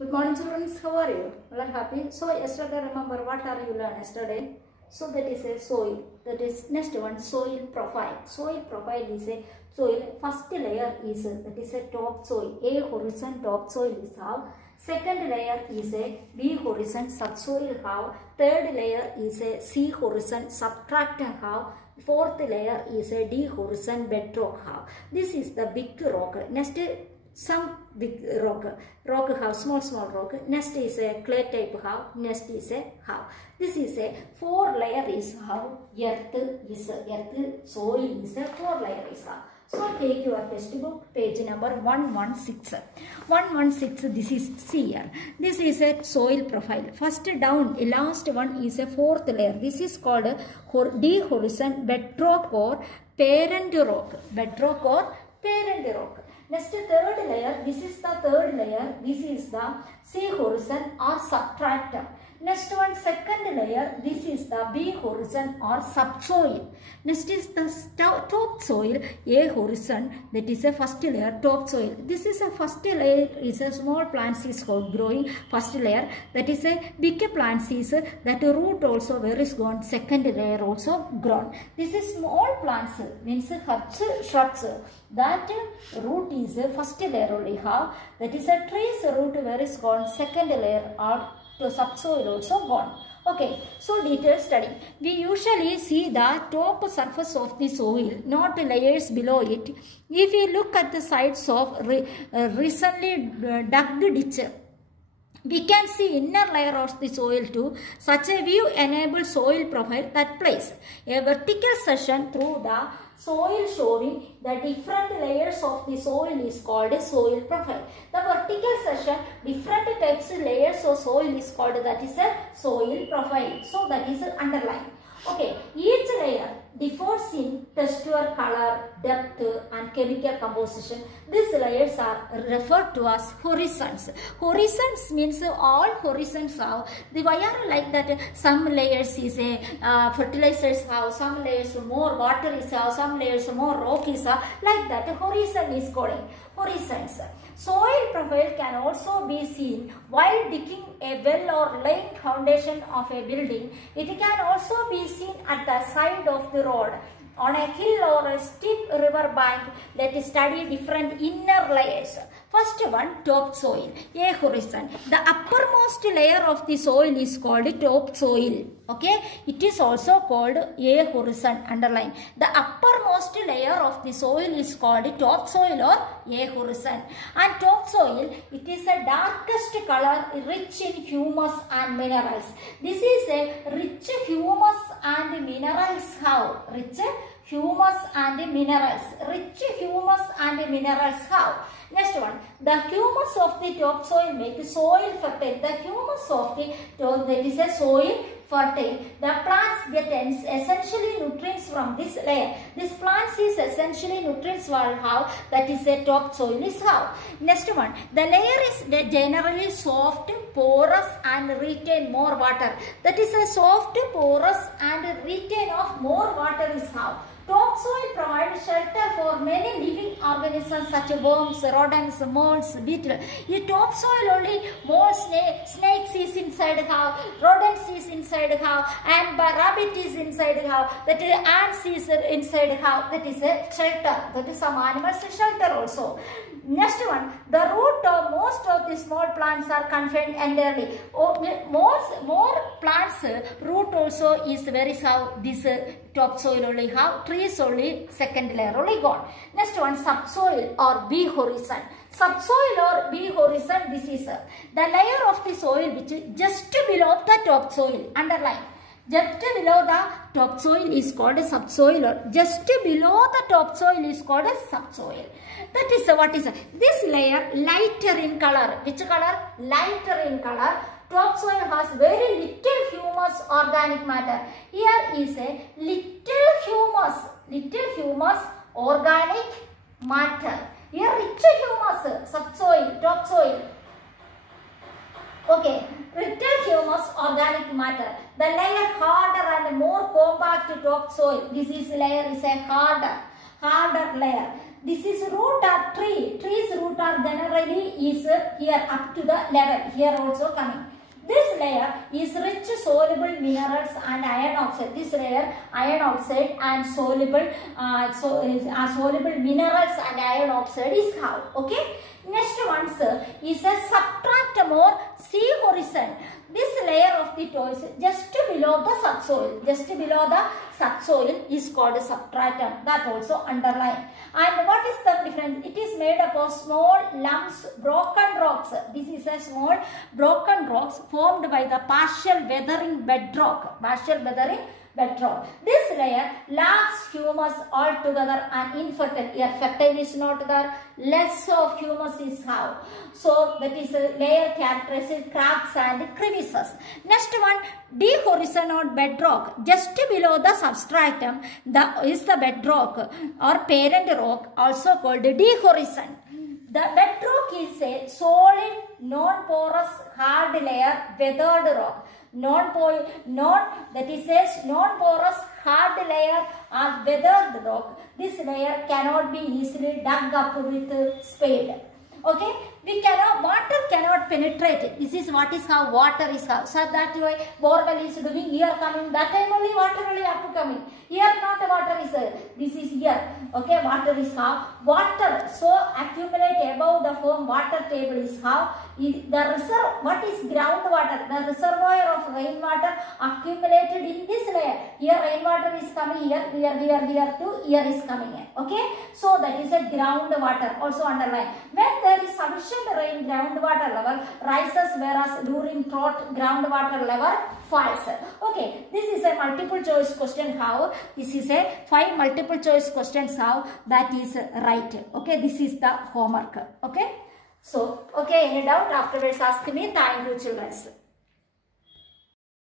Good morning, children. How are you? All are happy? So yesterday, remember what are you learned yesterday? So that is a soil. That is next one, soil profile. Soil profile is a soil. First layer is that is a top soil. A horizon top soil is how. Second layer is a B horizon subsoil how. Third layer is a C horizon subtractant how. Fourth layer is a D horizon bedrock how. This is the big rock. Next some big rock have small rock. Next is a clay type how. Next is a how. This is a 4 layer is how. Earth soil is a 4 layer is how. So take your textbook page number 116. 116, this is here. This is a soil profile. First down, last one is a 4th layer. This is called D horizon bedrock or parent rock. Bedrock or parent rock. Next third layer, this is the third layer. This is the C horizon or subtractor. Next one, second layer, this is the B horizon or subsoil. Next is the top soil, A horizon, that is a first layer, top soil. This is a first layer, is a small plants is growing, first layer. That is a big plants is that root also where is gone, second layer also grown. This is small plants, means shrubs. That root is first layer only how. That is a tree's root where is gone, second layer or to subsoil also gone. Okay, so detailed study. We usually see the top surface of the soil, not layers below it. If we look at the sides of recently dug ditch, we can see inner layer of the soil too. Such a view enables soil profile that place a vertical section through the soil showing the different layers of the soil is called a soil profile. The vertical section, different types of layers of soil is called, that is a soil profile. So that is underlined. Okay, each layer differs in texture, color, depth and chemical composition. These layers are referred to as horizons. Horizons means all horizons have. Why are like that? Some layers is a fertilizers have, some layers more water is have, some layers more rock is have. Like that horizon is calling horizons. Soil profile can also be seen while digging a well or laying foundation of a building. It can also be seen at the side of the road, on a hill or a steep river bank. Let's study different inner layers. First one, top soil, A horizon. The uppermost layer of the soil is called top soil. Okay, it is also called A horizon, underline. The uppermost layer of the soil is called top soil or A horizon. And top soil, it is a darkest color, rich in humus and minerals. This is a rich humus and minerals how? Rich humus and minerals. Rich humus and minerals how? Next one, the humus of the topsoil makes soil fertile. The humus of the top, that is a soil fertile. The plants get essentially nutrients from this layer. This plants is essentially nutrients for how? That is a topsoil is how. Next one, the layer is generally soft, porous and retain more water. That is a soft, porous and retain of more water is how. Topsoil provides shelter for many living organisms such as worms, rodents, moles, beetles. In topsoil only moles, snakes is inside how, rodents is inside how, and rabbit is inside how, that is ants is inside how, that is a shelter. That is some animals shelter also. Next one, the root of most of the small plants are confined entirely. More plants root also is very how this topsoil only how, trees only second layer only gone. Next one, subsoil or B horizon. Subsoil or B horizon, this is the layer of the soil which is just below the topsoil, underline. Just below the topsoil is called a subsoil, or just below the topsoil is called a subsoil. That is what is this layer lighter in color. Which color? Lighter in color. Topsoil has very little humus organic matter. Here is a little humus organic matter. Here rich humus, subsoil, topsoil. Okay, little humus organic matter. The layer harder and more compact topsoil. This is layer is a harder layer. This is root or tree. Tree's root are generally is here up to the level. Here also coming. This layer is rich soluble minerals and iron oxide. This layer iron oxide and soluble soluble minerals and iron oxide is how. Okay. Next one sir is a substratum or sea horizon. This layer of the toys just below the subsoil. Just below the subsoil is called substratum. That also underline. And what is the difference? It is made up of small lumps, broken rocks. This is a small broken rocks formed by the partial weathering bedrock. Partial weathering bedrock. This layer lacks humus altogether and infertile. Here fertile is not there. Less of humus is how. So that is a layer characterized cracks and crevices. Next one, dehorizon or bedrock. Just below the substratum is the bedrock or parent rock, also called dehorizon. The bedrock is a solid, non-porous, hard layer, weathered rock. Non-porous, hard layer or weathered rock. This layer cannot be easily dug up with spade. Okay, water cannot penetrate it. This is what is how water is how. So that way borewell is doing here coming. That time only water only up coming. Here not water is this is here. Okay, water is how water so accumulate above the foam water table is how the reserve. What is groundwater? The reservoir of rainwater accumulated in this layer. Here rainwater is coming here to here is coming here. Okay, so that is a groundwater. Also underline. When there is sufficient rain, groundwater level rises, whereas during drought groundwater level falls. Okay, this is a multiple choice question how. This is a 5 multiple choice questions how. That is right. Okay, this is the homework. Okay. So, okay, any doubt afterwards ask me. Thank you children.